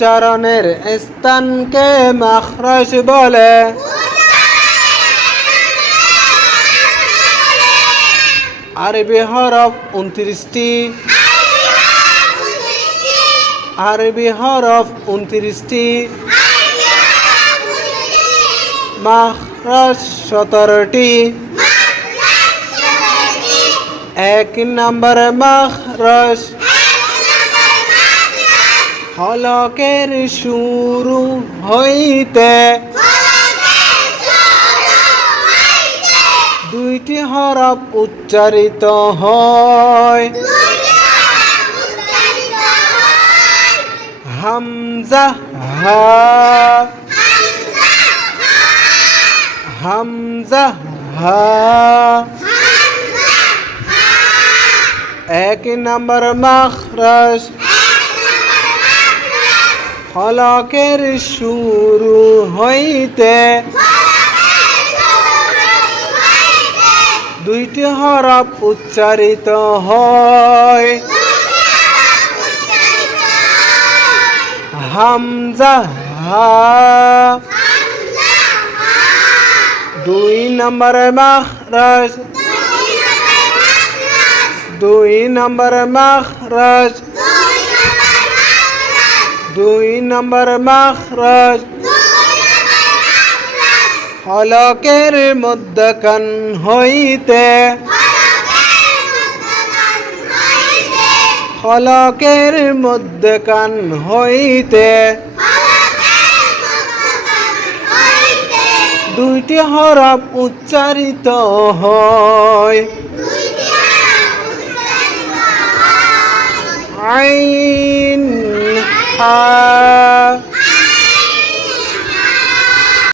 উচ্চারণের স্থানকে মাখরাজ বলে। আরবি হরফ 29টি। আরবি হরফ 29টি। মাখরাজ 17টি। 1 নম্বর মাখরাজ হলকের শুরু হইতে 2টি হরফ উচ্চারিত হয়। হামজা হা। হামজা হা। 1 নম্বর মাখরাজ হলকের শুরু হইতে 2টি হরফ উচ্চারিত হয়। হামজা হা। 2 নম্বর মাখরাজ। 2 নম্বর মাখরাজ। 2 নম্বর মাখরাজ হলকের মধ্যখান হইতে। হলকের মধ্যখান হইতে 2টি হরফ উচ্চারিত হয়। আইন হা।